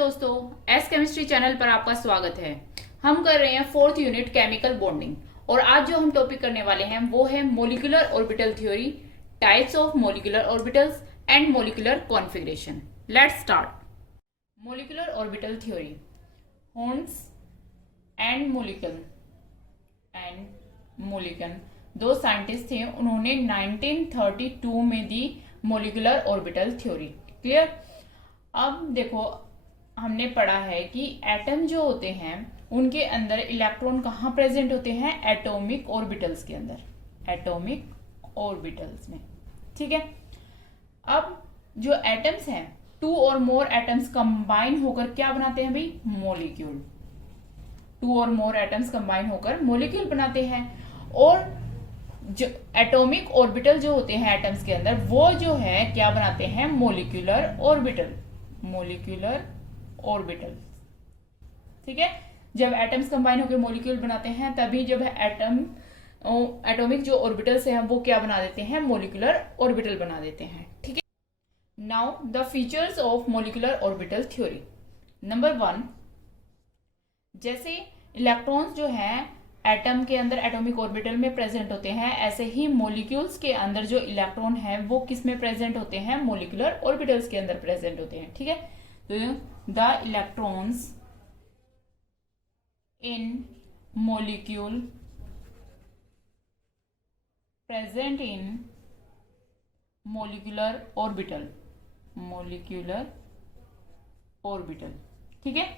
दोस्तों, S chemistry channel पर आपका स्वागत है। हम कर रहे हैं फोर्थ यूनिट केमिकल बॉन्डिंग और आज जो हम टॉपिक करने वाले हैं वो है molecular orbital theory, types of molecular orbitals and molecular configuration. Let's start. Molecular orbital theory. हॉर्न्स एंड मोलिकन दो साइंटिस्ट थे, उन्होंने 1932 में दी मोलिकुलर ऑर्बिटल थ्योरी। क्लियर। अब देखो, हमने पढ़ा है कि एटम जो होते हैं उनके अंदर इलेक्ट्रॉन कहाँ प्रेजेंट होते हैं? एटॉमिक ऑर्बिटल्स के अंदर, एटॉमिक ऑर्बिटल्स में। ठीक है। अब जो एटम्स हैं, टू और मोर एटम्स कंबाइन होकर क्या बनाते हैं भाई? मॉलिक्यूल। टू और मोर एटम्स कंबाइन होकर मॉलिक्यूल बनाते हैं। और जो एटॉमिक ऑर्बिटल जो होते हैं एटम्स के अंदर, वो जो है क्या बनाते हैं? Molecular orbital. Molecular orbital. ठीक है। जब एटम्स कंबाइन होकर मॉलिक्यूल बनाते हैं तभी जब एटॉमिक जो ऑर्बिटल्स हैं वो क्या बना देते हैं? मॉलिक्यूलर ऑर्बिटल बना देते हैं। ठीक है। Now the features of molecular orbital theory. Number 1, जैसे इलेक्ट्रॉन्स जो हैं एटम के अंदर एटॉमिक ऑर्बिटल में प्रेजेंट होते हैं, ऐसे ही मॉलिक्यूल्स के अंदर जो इलेक्ट्रॉन है वो किस में प्रेजेंट होते हैं? मॉलिक्यूलर ऑर्बिटल्स के अंदर प्रेजेंट होते हैं। ठीक है। तो the electrons in molecule present in molecular orbital. Molecular orbital. ठीक है।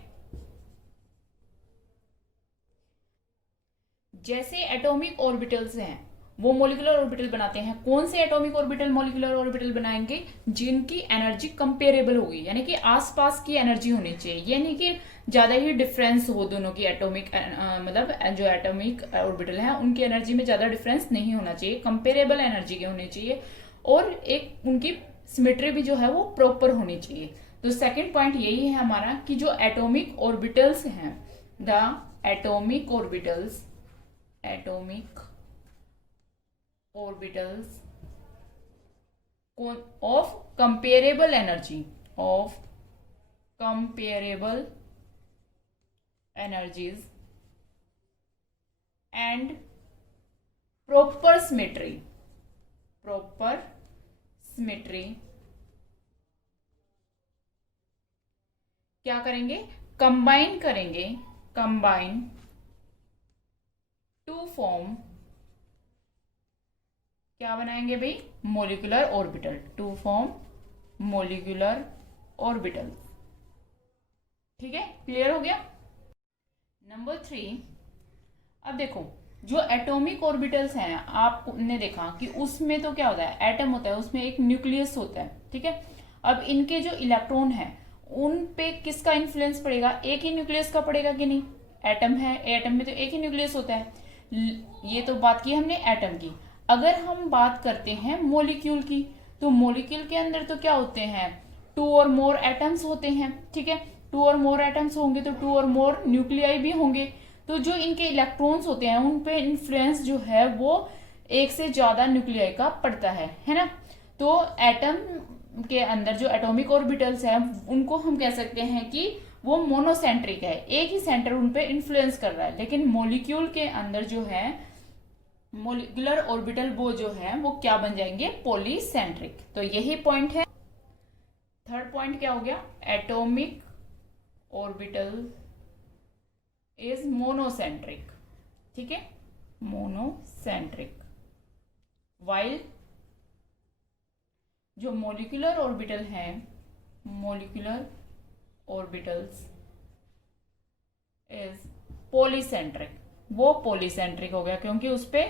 जैसे एटॉमिक ऑर्बिटल्स हैं वो मॉलिक्यूलर ऑर्बिटल बनाते हैं। कौन से एटॉमिक ऑर्बिटल मॉलिक्यूलर ऑर्बिटल बनाएंगे? जिनकी एनर्जी कंपेरेबल होगी, यानी कि आसपास की एनर्जी होनी चाहिए, यानी कि ज्यादा ही डिफरेंस हो दोनों की एटॉमिक मतलब जो एटॉमिक ऑर्बिटल है उनकी एनर्जी में ज्यादा डिफरेंस नहीं होना चाहिए, कंपेरेबल एनर्जी के होनी चाहिए। और एक उनकी सिमेट्री भी जो है वो प्रॉपर होनी चाहिए। तो सेकेंड पॉइंट यही है हमारा कि जो एटॉमिक ऑर्बिटल्स हैं, the atomic orbitals of comparable energies and proper symmetry क्या करेंगे? कंबाइन टू फॉर्म, क्या बनाएंगे भाई? Molecular orbital. To form molecular orbital. ठीक है। क्लियर हो गया। नंबर 3, अब देखो जो एटॉमिक ऑर्बिटल्स हैं आपने देखा कि उसमें तो क्या होता है? एटम होता है, उसमें एक न्यूक्लियस होता है। ठीक है। अब इनके जो इलेक्ट्रॉन है उन पे किसका इन्फ्लुएंस पड़ेगा? एक ही न्यूक्लियस का पड़ेगा कि नहीं? एटम है, एटम में तो एक ही न्यूक्लियस होता है। ये तो बात की हमने एटम की। अगर हम बात करते हैं मॉलिक्यूल की, तो मॉलिक्यूल के अंदर तो क्या होते हैं? टू और मोर एटम्स होते हैं। ठीक है। टू और मोर एटम्स होंगे तो टू और मोर न्यूक्लियाई भी होंगे। तो जो इनके इलेक्ट्रॉन्स होते हैं उन पे इन्फ्लुएंस जो है वो एक से ज्यादा न्यूक्लियाई का पड़ता है ना। तो एटम के अंदर जो एटॉमिक ऑर्बिटल्स हैं उनको हम कह सकते हैं कि वो मोनोसेंट्रिक है, एक ही सेंटर उन पे इन्फ्लुएंस कर रहा है। लेकिन मॉलिक्यूल के अंदर जो है मॉलिक्यूलर ऑर्बिटल वो जो है वो क्या बन जाएंगे? पॉलीसेंट्रिक। तो यही पॉइंट है। थर्ड पॉइंट क्या हो गया? Atomic orbital is monocentric. ठीक है। मोनोसेंट्रिक। वाइल जो मॉलिक्यूलर ऑर्बिटल है, मॉलिक्यूलर ऑर्बिटल्स इज पॉलीसेंट्रिक। वो पॉलीसेंट्रिक हो गया क्योंकि उस पे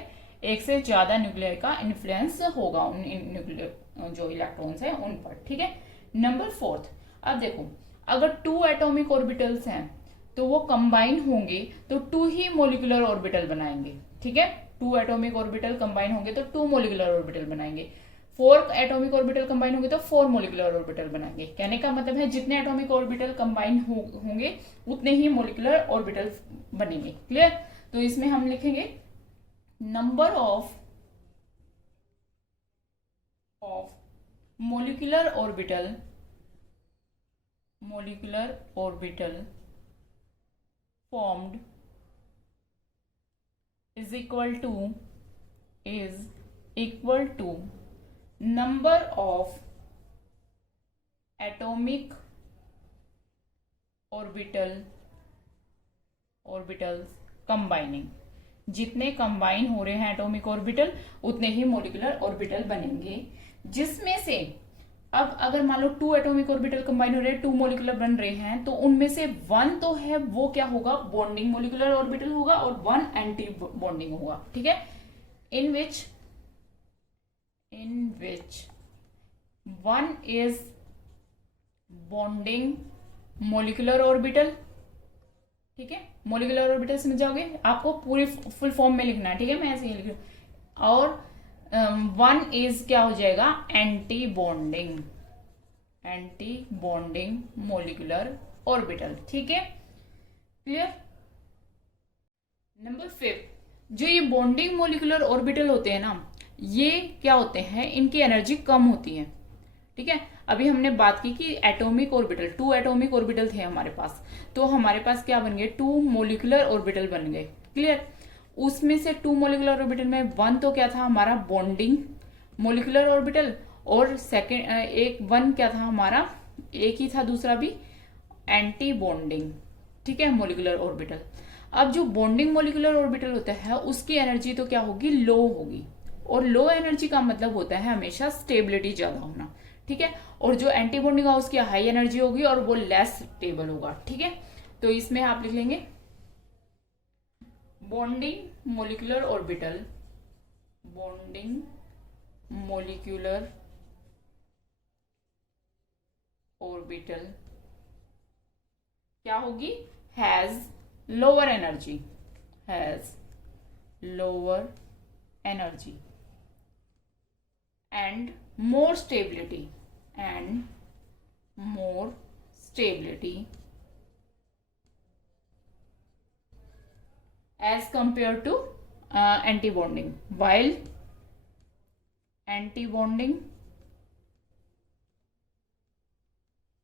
एक से ज्यादा न्यूक्लियर का इन्फ्लुएंस होगा उन न्यूक्लियर जो इलेक्ट्रॉन्स हैं उन पर। ठीक है। नंबर 4, अब देखो अगर टू एटॉमिक ऑर्बिटल्स हैं तो वो कंबाइन होंगे तो टू ही मॉलिक्यूलर ऑर्बिटल बनाएंगे। ठीक है। टू एटॉमिक ऑर्बिटल कंबाइन होंगे तो टू मॉलिक्यूलर ऑर्बिटल बनाएंगे। 4 एटॉमिक ऑर्बिटल कंबाइन होंगे तो 4 मॉलिक्यूलर ऑर्बिटल बनाएंगे। कहने का मतलब है जितने एटॉमिक ऑर्बिटल कंबाइन होंगे उतने ही मॉलिक्यूलर ऑर्बिटल बनेंगे। क्लियर। तो इसमें हम लिखेंगे number of molecular orbital molecular orbital formed is equal to number of atomic orbitals combining. जितने कंबाइन हो रहे हैं एटॉमिक ऑर्बिटल उतने ही मोलिकुलर ऑर्बिटल बनेंगे, जिसमें से अब अगर मान लो 2 एटॉमिक ऑर्बिटल कंबाइन हो रहे हैं, 2 मोलिकुलर बन रहे हैं, तो उनमें से 1 तो है वो क्या होगा, बॉन्डिंग मोलिकुलर ऑर्बिटल होगा और 1 एंटी बॉन्डिंग होगा, ठीक है। इन विच 1 इज बॉन्डिंग मोलिकुलर ऑर्बिटल, ठीक है। मोलिकुलर ऑर्बिटल समझ जाओगे, आपको पूरी फुल फॉर्म में लिखना है, ठीक है, मैं ऐसे ही लिख रही हूं। और 1 इज क्या हो जाएगा, एंटी बॉन्डिंग मोलिकुलर ऑर्बिटल, ठीक है, क्लियर। नंबर 5, जो ये बॉन्डिंग मोलिकुलर ऑर्बिटल होते हैं ना, ये क्या होते हैं, इनकी एनर्जी कम होती है, ठीक है। अभी हमने बात की कि एटॉमिक ऑर्बिटल, 2 एटॉमिक ऑर्बिटल थे हमारे पास, तो हमारे पास क्या बन गए, 2 मोलिकुलर ऑर्बिटल बन गए, क्लियर। उसमें से 2 मोलिकुलर ऑर्बिटल में 1 तो क्या था हमारा, बॉन्डिंग मोलिकुलर ऑर्बिटल, और सेकेंड एक 1 क्या था हमारा, एक ही था दूसरा भी, एंटी बॉन्डिंग, ठीक है, मोलिकुलर ऑर्बिटल। अब जो बॉन्डिंग मोलिकुलर ऑर्बिटल होता है उसकी एनर्जी तो क्या होगी, लो होगी, और लो एनर्जी का मतलब होता है हमेशा स्टेबिलिटी ज्यादा होना, ठीक है। और जो एंटी बॉन्डिंग होगा उसकी हाई एनर्जी होगी और वो लेस स्टेबल होगा, ठीक है। तो इसमें आप लिख लेंगे bonding molecular orbital, bonding molecular orbital क्या होगी, has lower energy and more stability as compared to anti-bonding, while anti-bonding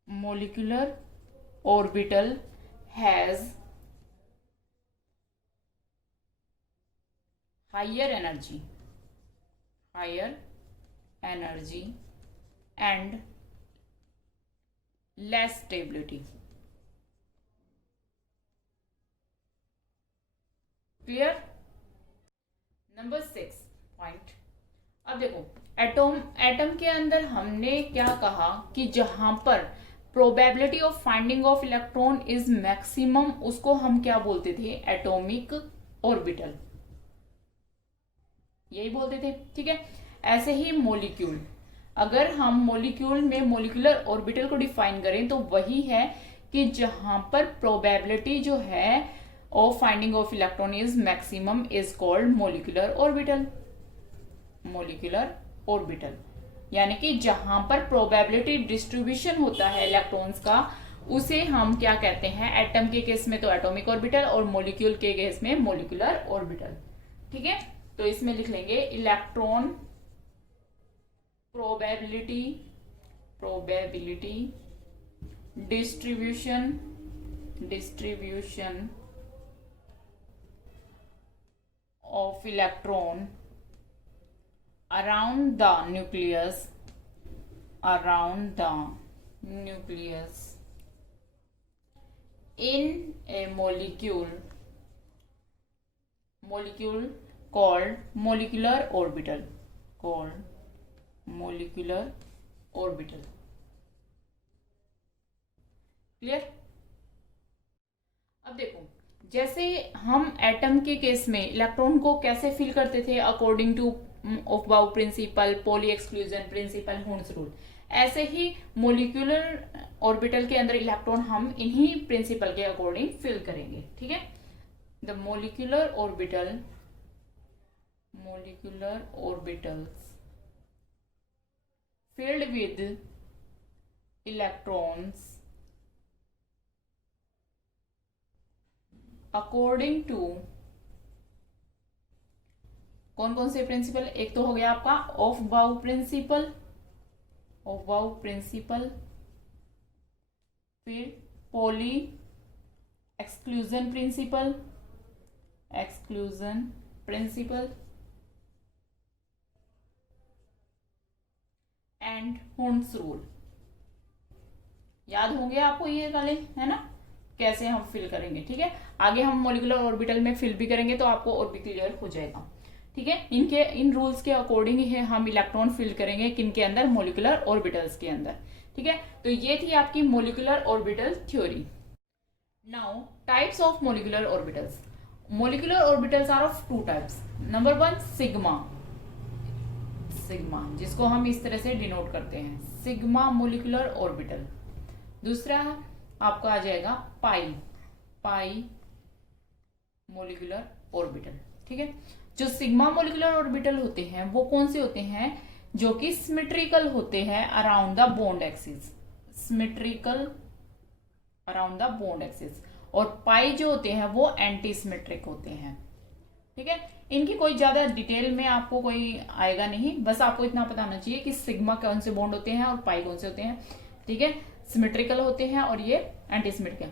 molecular orbital has higher energy and less stability, clear. Number 6 point, अब देखो एटम के अंदर हमने क्या कहा कि जहां पर probability of finding of electron is maximum, उसको हम क्या बोलते थे, एटॉमिक ऑर्बिटल, यही बोलते थे, ठीक है। ऐसे ही मॉलिक्यूल, अगर हम मॉलिक्यूल में मोलिकुलर ऑर्बिटल को डिफाइन करें तो वही है कि जहां पर प्रोबेबिलिटी जो है of finding of electron is maximum is called molecular orbital, यानी कि जहां पर प्रोबेबिलिटी डिस्ट्रीब्यूशन होता है इलेक्ट्रॉन्स का, उसे हम क्या कहते हैं, एटम के केस में तो एटॉमिक ऑर्बिटल और मॉलिक्यूल के केस में मोलिकुलर ऑर्बिटल, ठीक है। तो इसमें लिख लेंगे electron probability distribution of electron around the nucleus in a molecule called molecular orbital, clear. अब देखो, जैसे हम एटम के केस में इलेक्ट्रॉन को कैसे फिल करते थे, according to Aufbau principle, Pauli exclusion principle, Hund's rule, ऐसे ही मोलिकुलर ऑर्बिटल के अंदर इलेक्ट्रॉन हम इन्हीं प्रिंसिपल के अकॉर्डिंग फिल करेंगे, ठीक है। The molecular orbitals filled with electrons according to कौन कौन से प्रिंसिपल, एक तो हो गया आपका ऑफ बाउ प्रिंसिपल, फिर poly exclusion principal, exclusion principle and Hund's rule. याद होंगे आपको ये वाले, है ना, कैसे हम फिल करेंगे। ठीक है, आगे हम मॉलिक्यूलर ऑर्बिटल में फिल भी करेंगे तो आपको और भी क्लियर हो जाएगा। ठीक है, इन रूल्स के अकॉर्डिंग ही हम इलेक्ट्रॉन फिल करेंगे किन के अंदर, मॉलिक्यूलर ऑर्बिटल्स के अंदर। ठीक है, तो ये थी आपकी molecular orbital theory. Now types of molecular orbitals. Molecular orbitals are of two types. Number 1 sigma, sigma जिसको हम इस तरह से डिनोट करते हैं, सिग्मा मॉलिक्यूलर ऑर्बिटल। दूसरा आपका आ जाएगा पाई, पाई मॉलिक्यूलर ऑर्बिटल। ठीक है, जो सिग्मा मॉलिक्यूलर ऑर्बिटल होते हैं वो कौन से होते हैं, जो कि सिमेट्रिकल होते हैं around the bond axis, symmetrical around the bond axis. और पाई जो होते हैं वो एंटी सिमेट्रिक होते हैं। ठीक है, इनकी कोई ज्यादा डिटेल में आपको कोई आएगा नहीं, बस आपको इतना पता होना चाहिए कि सिग्मा कौन से बॉन्ड होते हैं और पाई कौन से होते हैं। ठीक है, सिमेट्रिकल होते हैं और ये एंटी सिमेट्रिकल।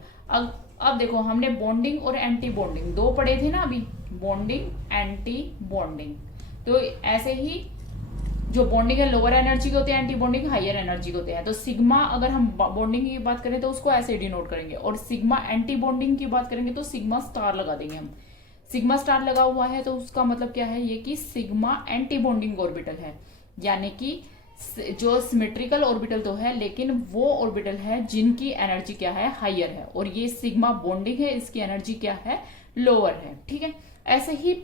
अब देखो, हमने बॉन्डिंग और एंटी बॉन्डिंग दो पढ़े थे ना अभी, बॉन्डिंग एंटी बॉन्डिंग। तो ऐसे ही जो बॉन्डिंग है लोअर एनर्जी के होते हैं, एंटी बॉन्डिंग हायर एनर्जी के होते हैं। तो सिग्मा अगर हम बॉन्डिंग की बात करें तो उसको ऐसे डिनोट करेंगे, और सिग्मा एंटी बॉन्डिंग की बात करेंगे तो सिग्मा स्टार लगा देंगे हम। सिग्मा स्टार लगा हुआ है तो उसका मतलब क्या है, ये कि सिग्मा एंटी बॉन्डिंग ऑर्बिटल है, यानी कि जो सिमेट्रिकल ऑर्बिटल तो है लेकिन वो ऑर्बिटल है जिनकी एनर्जी क्या है, हायर है, और ये सिग्मा बॉन्डिंग है, इसकी एनर्जी क्या है, लोअर है। ठीक है, ऐसे ही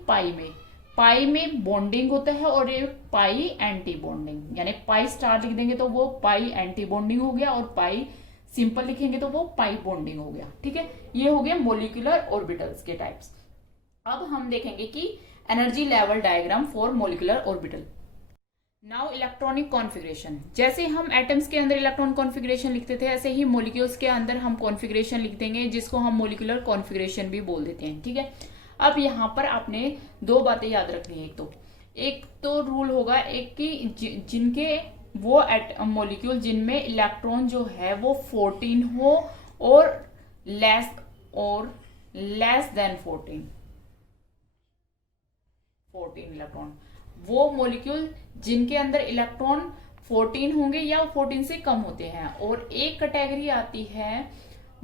पाई में बॉन्डिंग होता है और ये पाई एंटी बॉन्डिंग, यानी पाई स्टार लिख देंगे तो वो पाई एंटी बॉन्डिंग हो गया, और पाई सिंपल लिखेंगे तो वो पाई बॉन्डिंग हो गया। ठीक है, ये हो गया मॉलिक्यूलर ऑर्बिटल्स के टाइप्स। अब हम देखेंगे कि energy level diagram for molecular orbital. Now electronic configuration. जैसे हम एटम्स के अंदर इलेक्ट्रॉन कॉन्फ़िगरेशन लिखते थे, ऐसे ही मॉलिक्यूल्स के अंदर हम कॉन्फ़िगरेशन लिख देंगे, जिसको हम मॉलिक्यूलर कॉन्फ़िगरेशन भी बोल देते हैं। ठीक है, अब यहाँ पर आपने दो बातें याद रखनी है। एक तो रूल होगा एक कि जिनके वो मॉलिक्यूल जिनमें इलेक्ट्रॉन जो है वो 14 हो और लेस देन 14 इलेक्ट्रॉन, वो मॉलिक्यूल जिनके अंदर इलेक्ट्रॉन 14 होंगे या 14 से कम होते हैं। और एक कैटेगरी आती है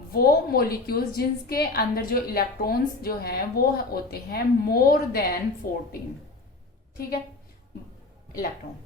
वो मॉलिक्यूल्स जिनके अंदर जो इलेक्ट्रॉन्स जो हैं वो होते हैं मोर देन 14। ठीक है, इलेक्ट्रॉन,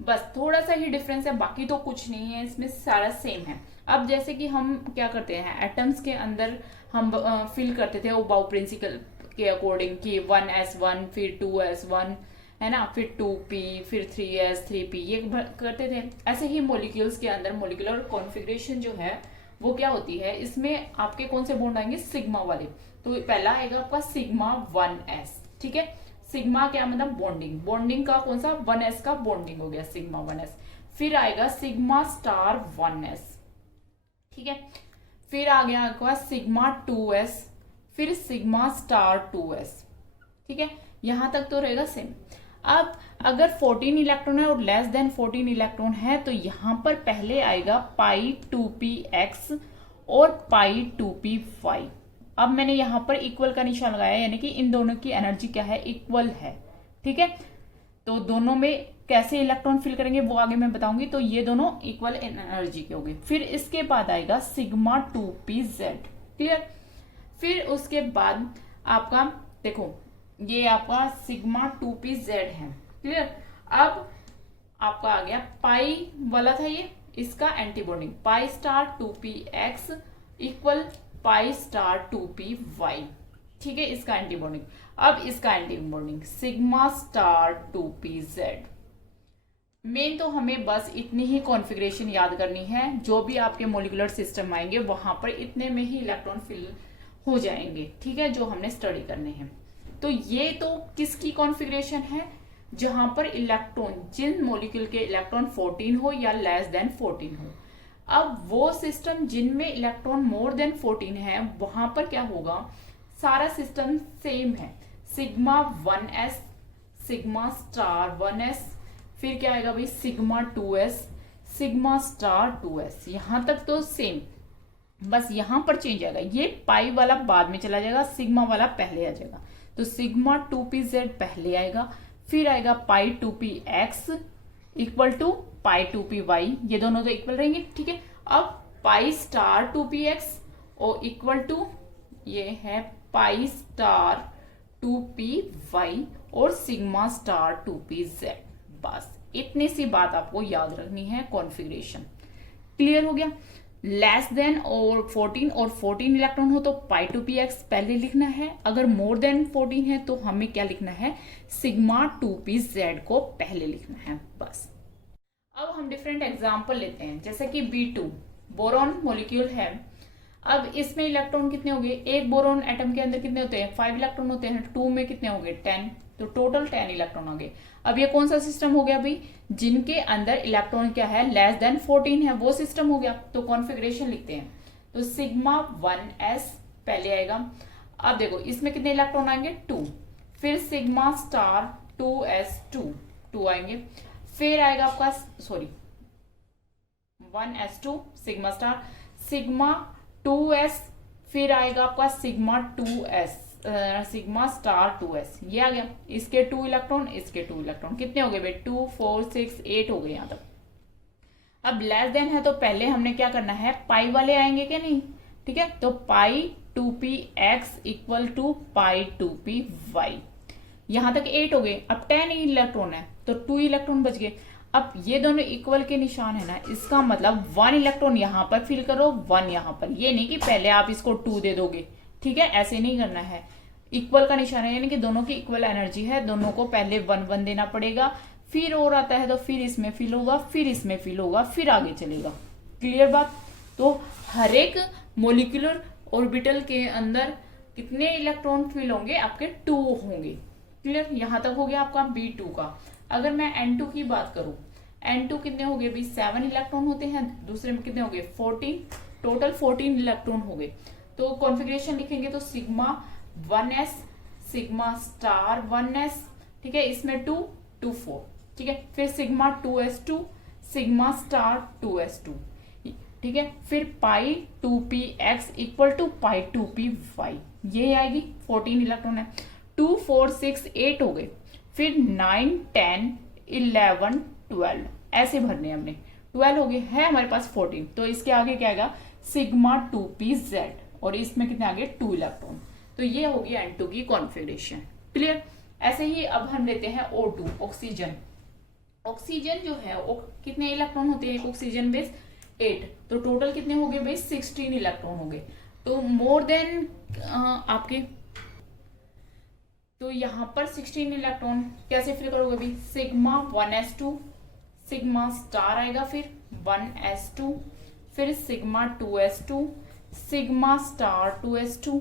बस थोड़ा सा ही डिफरेंस है, बाकी तो कुछ नहीं है, इसमें सारा सेम है। अब जैसे कि हम क्या करते हैं, एटम्स के अंदर हम फिल करते थे वो बाउ प्रिंसिपल के अकॉर्डिंग कि 1s1 फिर 2s1 है ना, फिर 2p फिर 3s 3p ये करते थे। ऐसे ही मॉलिक्यूल्स के अंदर मॉलिक्यूलर कॉन्फ़िगरेशन जो है वो क्या होती है, इसमें आपके कौन से बॉन्ड आएंगे, सिग्मा वाले। तो पहला आएगा आपका सिग्मा 1s। ठीक है, सिग्मा क्या मतलब बॉन्डिंग, बॉन्डिंग का कौन सा 1s का बॉन्डिंग हो गया सिग्मा 1s। फिर आएगा सिग्मा स्टार 1s। ठीक है, फिर आ गया आपका सिग्मा 2s, फिर सिग्मा स्टार 2s। ठीक है, यहां तक तो रहेगा सेम। अब अगर 14 इलेक्ट्रॉन है और लेस देन 14 इलेक्ट्रॉन है तो यहां पर पहले आएगा पाई 2px और पाई 2p5। अब मैंने यहां पर इक्वल का निशान लगाया, यानी कि इन दोनों की एनर्जी क्या है, इक्वल है। ठीक है, तो दोनों में कैसे इलेक्ट्रॉन फिल करेंगे वो आगे मैं बताऊंगी। तो ये दोनों इक्वल एनर्जी के हो गए। फिर इसके बाद आएगा सिग्मा 2pz। क्लियर, फिर उसके बाद आपका देखो ये आपका सिग्मा 2pz है। क्लियर, अब आपका आ गया पाई वाला था ये, इसका anti bonding pi star 2px equal pi star 2py। ठीक है, इसका एंटी बॉन्डिंग। अब इसका anti bonding sigma star 2pz। Main तो हमें बस इतनी ही कॉन्फ़िगरेशन याद करनी है, जो भी आपके मॉलिक्यूलर सिस्टम आएंगे वहां पर इतने में ही इलेक्ट्रॉन फिल हो जाएंगे। ठीक है, जो हमने स्टडी करने हैं। तो ये तो किसकी कॉन्फ़िगरेशन है, जहां पर इलेक्ट्रॉन जिन मॉलिक्यूल के इलेक्ट्रॉन 14 हो या लेस देन 14 हो। अब वो सिस्टम जिनमें इलेक्ट्रॉन मोर देन 14 है वहां पर क्या होगा, सारा सिस्टम सेम है, sigma 1s sigma star 1s, फिर क्या आएगा भाई sigma 2s sigma star 2s, यहां तक तो सेम। बस यहां पर चेंज आएगा, ये पाई वाला बाद में चला जाएगा, सिग्मा वाला पहले आ जाएगा। तो सिग्मा 2p(z) पहले आएगा, फिर आएगा पाई 2p(x) equal to pi 2p(y), ये दोनों तो इक्वल रहेंगे, ठीक है। अब पाई स्टार 2p(x) और इक्वल टू ये है पाई स्टार 2p(y) और सिग्मा स्टार 2p(z). बस इतनी सी बात आपको याद रखनी है, कॉन्फ़िगरेशन क्लियर हो गया। लेस देन और 14 और 14 इलेक्ट्रॉन हो तो पाई 2p(x) पहले लिखना है, अगर मोर देन 14 है तो हमें क्या लिखना है, सिग्मा 2p(z) को पहले लिखना है बस। अब हम डिफरेंट एग्जाम्पल लेते हैं, जैसे कि B2 बोरॉन मॉलिक्यूल है। अब इसमें इलेक्ट्रॉन कितने हो गए, एक बोरॉन एटम के अंदर कितने होते हैं, 5 इलेक्ट्रॉन होते हैं, 2 में कितने हो गए 10, तो टोटल 10 इलेक्ट्रॉन आ गए। अब ये कौन सा सिस्टम हो गया भाई, जिनके अंदर इलेक्ट्रॉन क्या है, लेस देन 14 है, वो सिस्टम हो गया। तो कॉन्फ़िगरेशन लिखते हैं, तो सिग्मा 1s पहले आएगा। अब देखो इसमें कितने इलेक्ट्रॉन आएंगे 2, फिर सिग्मा स्टार 2s2 2 आएंगे, फिर आएगा आपका 1s2 sigma star, sigma 2s, फिर आएगा आपका sigma 2s sigma star 2s, ये आ गया। इसके 2 इलेक्ट्रॉन, इसके 2 इलेक्ट्रॉन, कितने हो गए भाई 2 4 6 8 हो गए यहां तक। अब लेस देन है तो पहले हमने क्या करना है, पाई वाले आएंगे क्या नहीं, ठीक है। तो पाई 2p(x) equal to pi 2p(y), यहां तक 8 हो गए। अब 10 इलेक्ट्रॉन है तो 2 इलेक्ट्रॉन बच गए। अब ये दोनों इक्वल के निशान है ना, इसका मतलब 1 इलेक्ट्रॉन यहां पर फिल करो, 1 यहां पर, ये नहीं कि पहले आप इसको 2 दे दोगे, ठीक है, ऐसे नहीं करना है। इक्वल का निशान है, यानी कि दोनों की इक्वल एनर्जी है, दोनों को पहले 1 1 देना पड़ेगा, फिर और आता है तो फिर इसमें फिल होगा, फिर इसमें फिल होगा, फिर आगे चलेगा। क्लियर बात। तो हर एक मोलिकुलर ऑर्बिटल के अंदर कितने इलेक्ट्रॉन फिल होंगे, आपके 2 होंगे। क्लियर, यहां तक हो गया आपका B2 का। अगर मैं N2 की बात करूं, N2 कितने हो गए भाई 7 इलेक्ट्रॉन होते हैं, दूसरे में कितने हो गए 14, टोटल 14 इलेक्ट्रॉन हो गए। तो कॉन्फ़िगरेशन लिखेंगे तो sigma 1s sigma star 1s, ठीक है, इसमें 2 2 4, ठीक है, फिर sigma 2s2 sigma star 2s2, ठीक है, फिर पाई 2p(x) equal to pi 2p(y), ये आएगी 14 इलेक्ट्रॉन है। 2 4 6 8 हो गए, फिर 9 10 11 12 ऐसे भरने हमने, 12 हो गए, है हमारे पास 14, तो इसके आगे क्या आएगा सिग्मा 2p(z) और इसमें कितने आगे 2 इलेक्ट्रॉन। तो ये होगी N2 की कॉन्फ़िगरेशन। क्लियर। ऐसे ही अब हम लेते हैं O2 ऑक्सीजन। ऑक्सीजन जो है कितने इलेक्ट्रॉन होते हैं एक ऑक्सीजन बेस 8, तो टोटल कितने हो गए भाई 16 इलेक्ट्रॉन हो गए। तो मोर देन आपके, तो यहां पर 16 इलेक्ट्रॉन कैसे फिल करोगे भाई, सिग्मा 1s2 सिग्मा स्टार आएगा, फिर 1s2, फिर sigma 2s2 sigma star 2s2।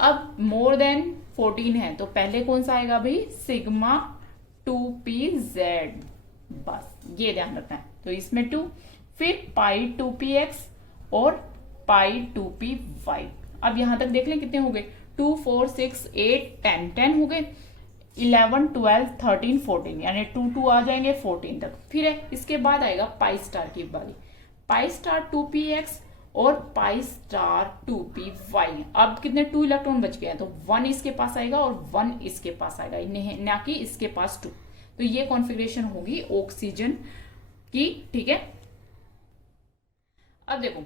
अब मोर देन 14 है तो पहले कौन सा आएगा भाई सिग्मा 2p(z), बस ये ध्यान रखना है। तो इसमें 2, फिर पाई 2p(x) और पाई 2p(y). अब यहां तक देख लें कितने हो गए 2 4 6 8 10 10 हो गए, 11 12 13 14, यानी 2 2 आ जाएंगे 14 तक। फिर है इसके बाद आएगा पाई स्टार की बारी, पाई स्टार 2p(x) और पाई स्टार 2p(y). अब कितने 2 इलेक्ट्रॉन बच गए हैं, तो 1 इसके पास आएगा और 1 इसके पास आएगा, ना कि इसके पास 2। तो ये कॉन्फ़िगरेशन होगी ऑक्सीजन की, ठीक है। अब देखो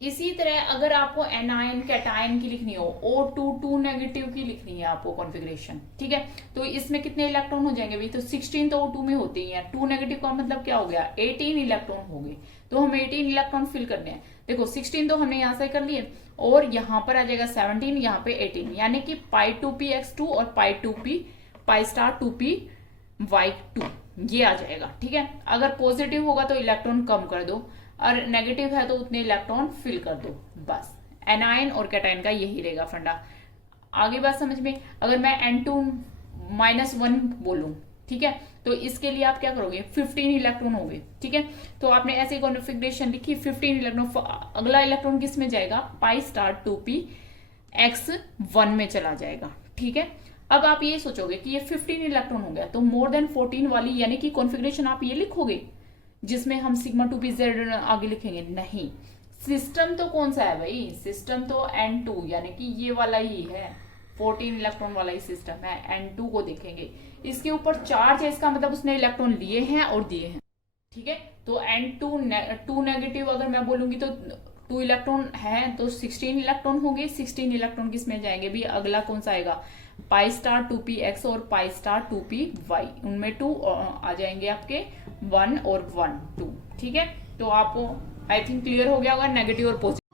इसी तरह अगर आपको एनायन कैटायन की लिखनी हो, O2 2 नेगेटिव की लिखनी है आपको कॉन्फ़िगरेशन, ठीक है, तो इसमें कितने इलेक्ट्रॉन हो जाएंगे भाई, तो 16 तो O2 में होते ही है, 2 नेगेटिव का मतलब क्या हो गया 18 इलेक्ट्रॉन हो गए। तो हम 18 इलेक्ट्रॉन फिल करने हैं। देखो 16 तो हमने यहां से कर लिए और यहां पर आ जाएगा 17, यहाँ पे 18, यानी कि पाई 2p(x)2 और पाई स्टार 2p(y)2 ये आ जाएगा, ठीक है। अगर पॉजिटिव होगा तो इलेक्ट्रॉन कम कर दो और नेगेटिव है तो उतने इलेक्ट्रॉन फिल कर दो, बस एनायन और कैटायन का यही रहेगा फंडा। आगे बात समझ में। अगर मैं N2-1 बोलूं, ठीक है, तो इसके लिए आप क्या करोगे 15 इलेक्ट्रॉन हो गए, ठीक है। तो आपने ऐसे कॉन्फ़िगरेशन लिखी 15 इलेक्ट्रॉन, अगला इलेक्ट्रॉन किस में जाएगा पाई स्टार 2p(x) 1 में चला जाएगा, ठीक है। अब आप ये सोचोगे कि ये 15 इलेक्ट्रॉन हो गया, तो मोर देन 14 वाली यानी कि कॉन्फ़िगरेशन आप ये लिखोगे जिसमें हम सिग्मा 2p(z) आगे लिखेंगे, नहीं, सिस्टम तो कौन सा है भाई, सिस्टम तो N2 यानी कि ये वाला ही है, 14 इलेक्ट्रॉन वाला ही सिस्टम है। N2 को देखेंगे, इसके ऊपर चार्ज है, इसका मतलब उसने इलेक्ट्रॉन लिए हैं और दिए हैं, ठीक है। तो N2 टू नेगेटिव अगर मैं बोलूंगी तो 2 इलेक्ट्रॉन है तो 16 इलेक्ट्रॉन होंगे। 16 इलेक्ट्रॉन किस में जाएंगे भी, अगला कौन सा आएगा, पाई स्टार 2p(x) और पाई स्टार 2p(y), उनमें 2 आ जाएंगे आपके, 1 और 1 2, ठीक है। तो आपको आई थिंक क्लियर हो गया होगा नेगेटिव और पॉजिटिव।